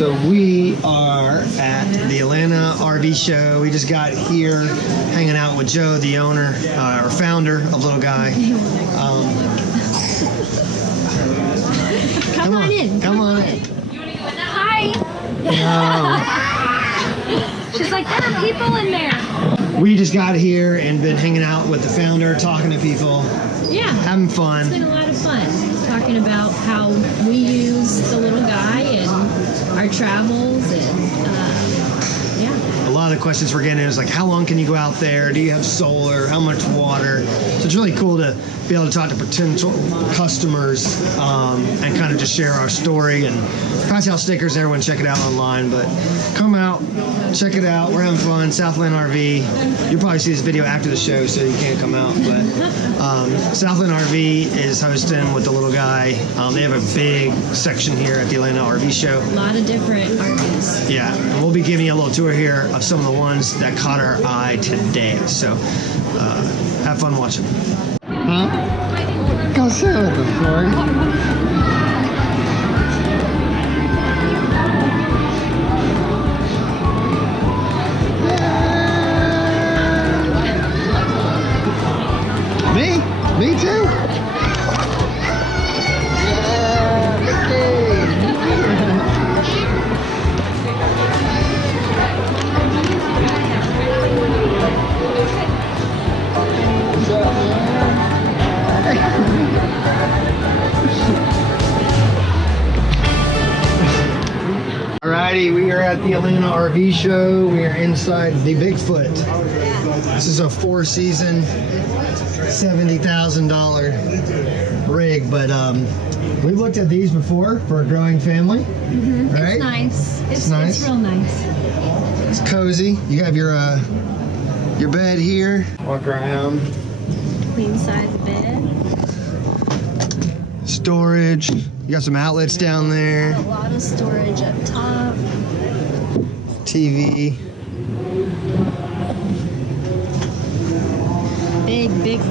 So we are at the Atlanta RV show. We just got here hanging out with Joe, the owner or founder of Little Guy. Come on in. Come on in. Hi. She's like, there are people in there. We just got here and been hanging out with the founder, talking to people. Yeah. Having fun. It's been a lot of fun. Talking about how we use the Little Guy and our travels and yeah. A lot of the questions we're getting is like, how long can you go out there? Do you have solar? How much water? So it's really cool to be able to talk to potential customers and kind of just share our story and pass out stickers. Everyone check it out online, but come out, check it out. We're having fun. Southland RV. You'll probably see this video after the show, so you can't come out, but Southland RV is hosting with the Little Guy. They have a big section here at the Atlanta RV show. A lot of different RVs. Yeah, and we'll be giving you a little tour here of some of the ones that caught our eye today. So have fun watching. Huh? Go sit with us, Corey. Me too. Alrighty, we are at the Atlanta RV show. We are inside the Bigfoot. This is a 4-season, $70,000 rig, but we've looked at these before for a growing family. Right? It's nice. It's nice. It's real nice. It's cozy. You have your bed here. Walk around. Queen size bed. Storage. You got some outlets down there. A lot of storage up top. TV.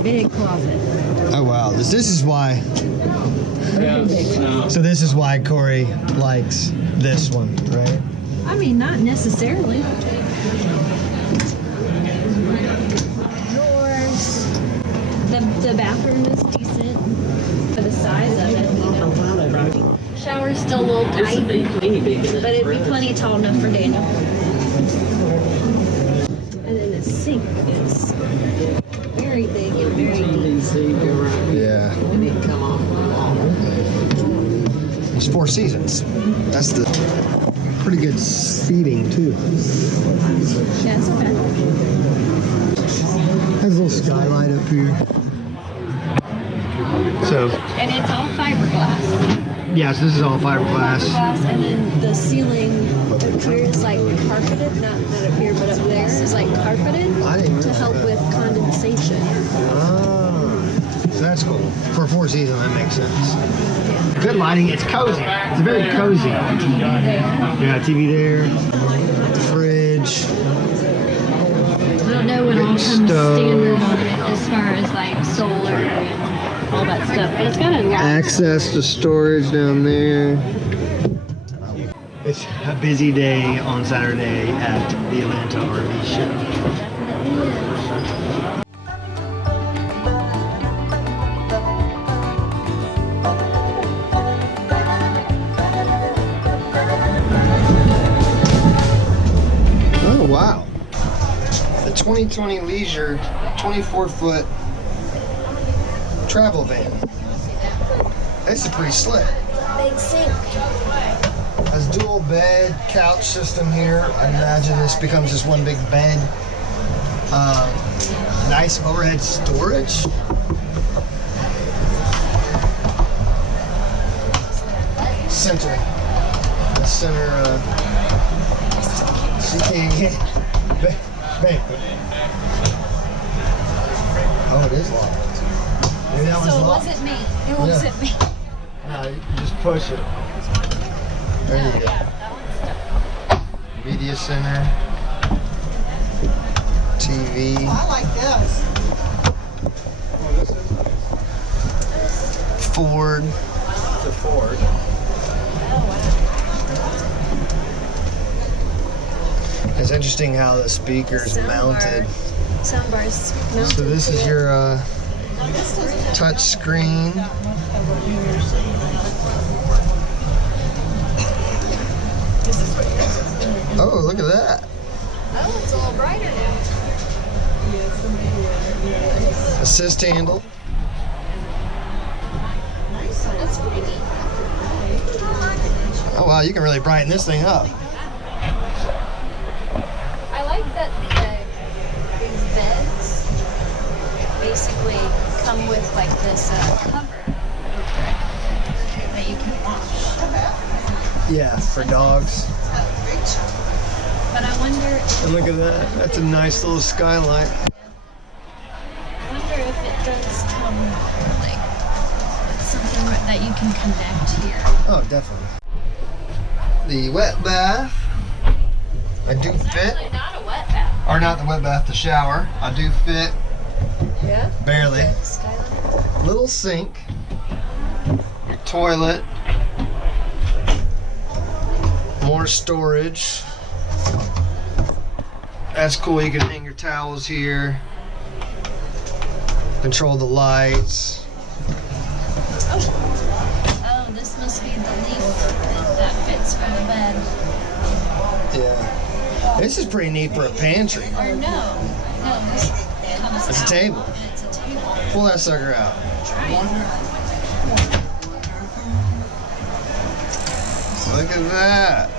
Big closet. Oh wow, this is why. So this is why Corey likes this one, right? I mean, not necessarily. Drawers. The bathroom is decent for the size of it. Shower's still a little tight, but it'd be plenty tall enough for Daniel. And then the sink is very big and very deep. Yeah. It's 4 seasons. That's the pretty good seating too. Yeah, it's okay. Has a little skylight up here. So. And it's all fiberglass. Yes, this is all fiberglass. And then the ceiling up here is like carpeted, not up here, but up there is like carpeted to help with condensation. So that's cool. For 4 seasons, that makes sense. Good lighting. It's cozy. It's very cozy. Yeah, TV there. Fridge. I don't know what all comes standard on it as far as like solar and all that stuff, but it's got a lot. Access to storage down there. It's a busy day on Saturday at the Atlanta RV show. Oh wow. The 2020 Leisure 24-foot travel van. This is pretty slick. Big sink. Has dual bed, couch system here. I imagine this becomes just one big bed. Nice overhead storage. Center. The center, she can't get. Babe. Oh, it is locked. Maybe that one's So it locked. wasn't me. It wasn't me. No, you just push it. There you go. Media center. TV. I like this. Ford. It's a Ford. It's interesting how the speaker's mounted. Soundbar's mounted. So this is your touch screen. Oh, look at that. Oh, it's a little brighter now. Assist handle. That's pretty neat. Oh wow, you can really brighten this thing up. I like that these beds basically come with like this cover over it that you can wash. Yeah, for dogs. But I wonder if, And look at that. That's a nice little skylight. I wonder if it does come like with something that you can connect here. Oh, definitely. The wet bath. I do It's fit. actually not a wet bath. Or not the wet bath, the shower. I do fit. Yeah. Barely. The skylight. Little sink. Your toilet. More storage. That's cool. You can hang your towels here. Control the lights. Oh, this must be the leaf that fits for the bed. Yeah. This is pretty neat for a pantry. Or no, this comes It's a out. table. It's a table. Pull that sucker out. Look at that.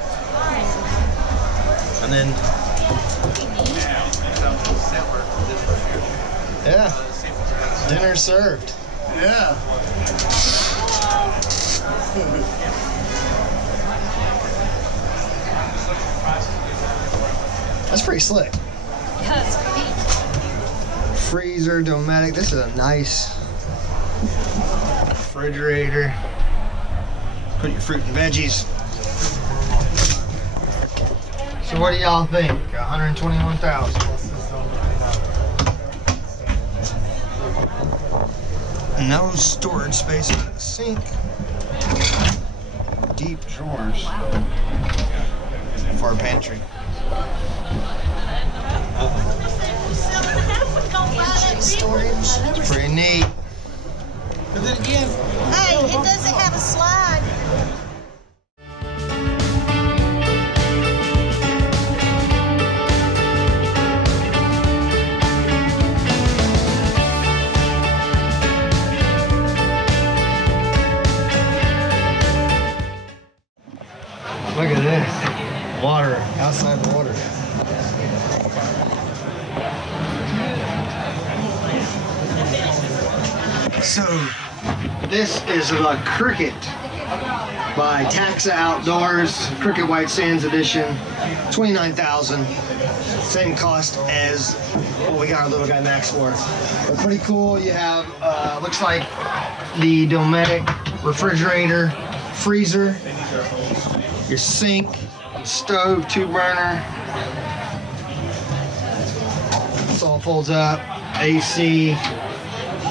And then, yeah, dinner served. Yeah. That's pretty slick. Yeah, it's pretty. Freezer, Dometic. This is a nice refrigerator. Put your fruit and veggies. So what do y'all think? 121,000. No storage space under the sink. Deep drawers for a pantry. Pantry storage. Pretty neat. Hey, it doesn't have a slide. Look at this. Water, outside water. So, this is the Cricket by Taxa Outdoors, Cricket White Sands Edition, 29,000. Same cost as what we got our little guy Max for. But pretty cool. You have, looks like the Dometic refrigerator, freezer, your sink, stove, 2-burner. This all folds up. AC.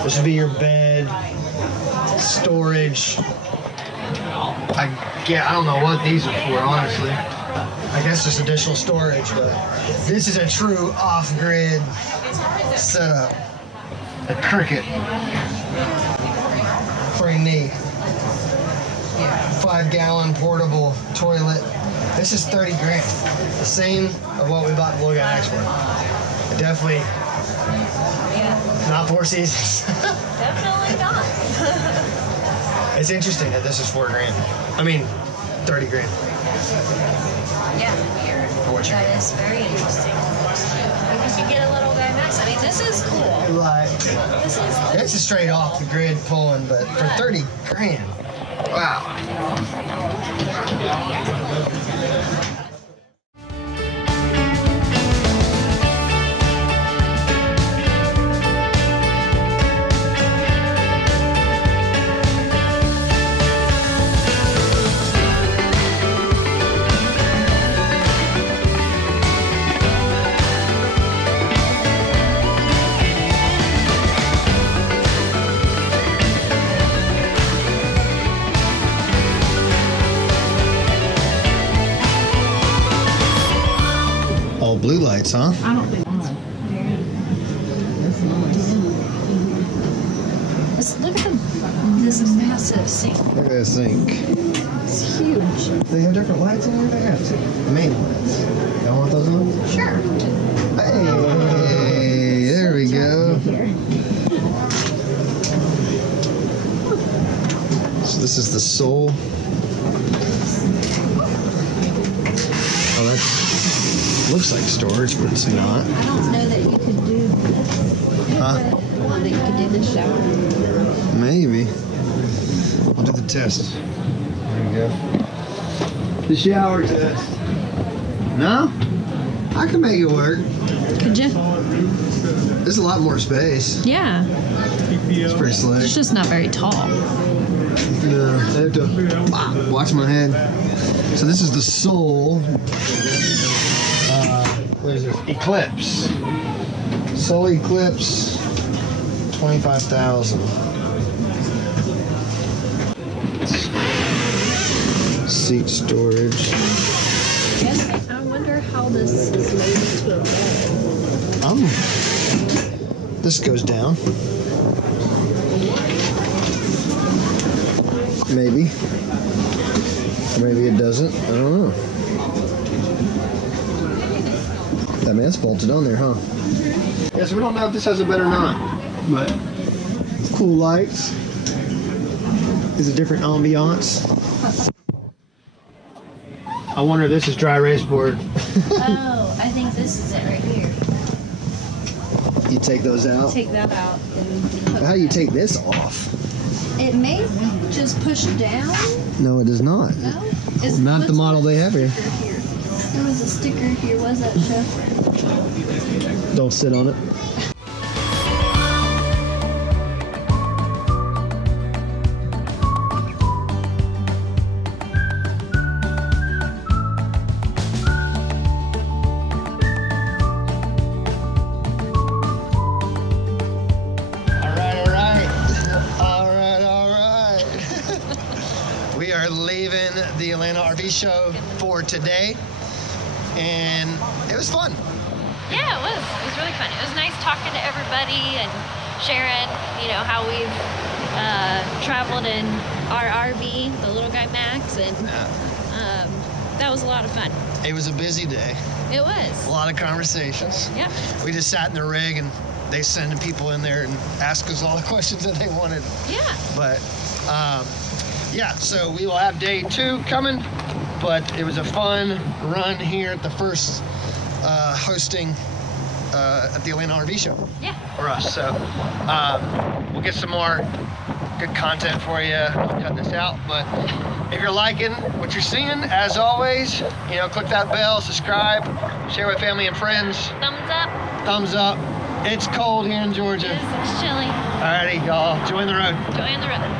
This would be your bed, storage. I don't know what these are for, honestly. I guess just additional storage, but this is a true off-grid setup. A Cricket. Pretty neat. 5-gallon portable toilet. This is 30 grand. The same of what we bought the Little Guy Max for. Definitely not Four Seasons. Definitely not. It's interesting that this is 4 grand. I mean, 30 grand. Yeah, For what you that get. is very interesting. Because you get a little guy Max. I mean, this is cool. Like, this is straight off the grid pulling, but for 30 grand. Wow. blue lights, huh? I don't think it's look at this massive sink. Look at this sink. It's huge. They have different lights in here? They have to. Main lights. Y'all want those ones? Sure. Hey, there we go. So this is the Soul. Oh, that looks like storage, but it's not. I don't know that you could do this. Huh? That you could do the shower. Maybe. I'll do the test. There we go. The shower test. No? I can make it work. Could you? There's a lot more space. Yeah. It's pretty slick. It's just not very tall. No, I have to watch my head. So this is the Soul. What is it? Eclipse. Soul Eclipse. 25,000. Seat storage. I wonder how this is made into a bed. This goes down. Maybe. Maybe it doesn't. I don't know. That man's bolted on there, huh? Yes, we don't know if this has a bed or not. But cool lights. Is a different ambiance. I wonder if this is dry erase board. Oh, I think this is it right here. You take those out? Take that out. And How do you take this off? it may just push down. No, it does not. No? It's Not the model they have here. There was a sticker here. Was that show? Don't sit on it. We are leaving the Atlanta RV show for today, and it was fun. Yeah, it was. It was really fun. It was nice talking to everybody and sharing, how we've traveled in our RV, the little guy Max, and that was a lot of fun. It was a busy day. It was. A lot of conversations. Yeah. We just sat in the rig, and they sending people in there and ask us all the questions that they wanted. Yeah. But yeah, so we will have day 2 coming, but it was a fun run here at the first hosting at the Atlanta RV show. Yeah. For us. So we'll get some more good content for you. I'll cut this out, but if you're liking what you're seeing, as always, click that bell, subscribe, share with family and friends. Thumbs up. Thumbs up. It's cold here in Georgia. It's chilly. Alrighty, y'all, join the road. Join the road.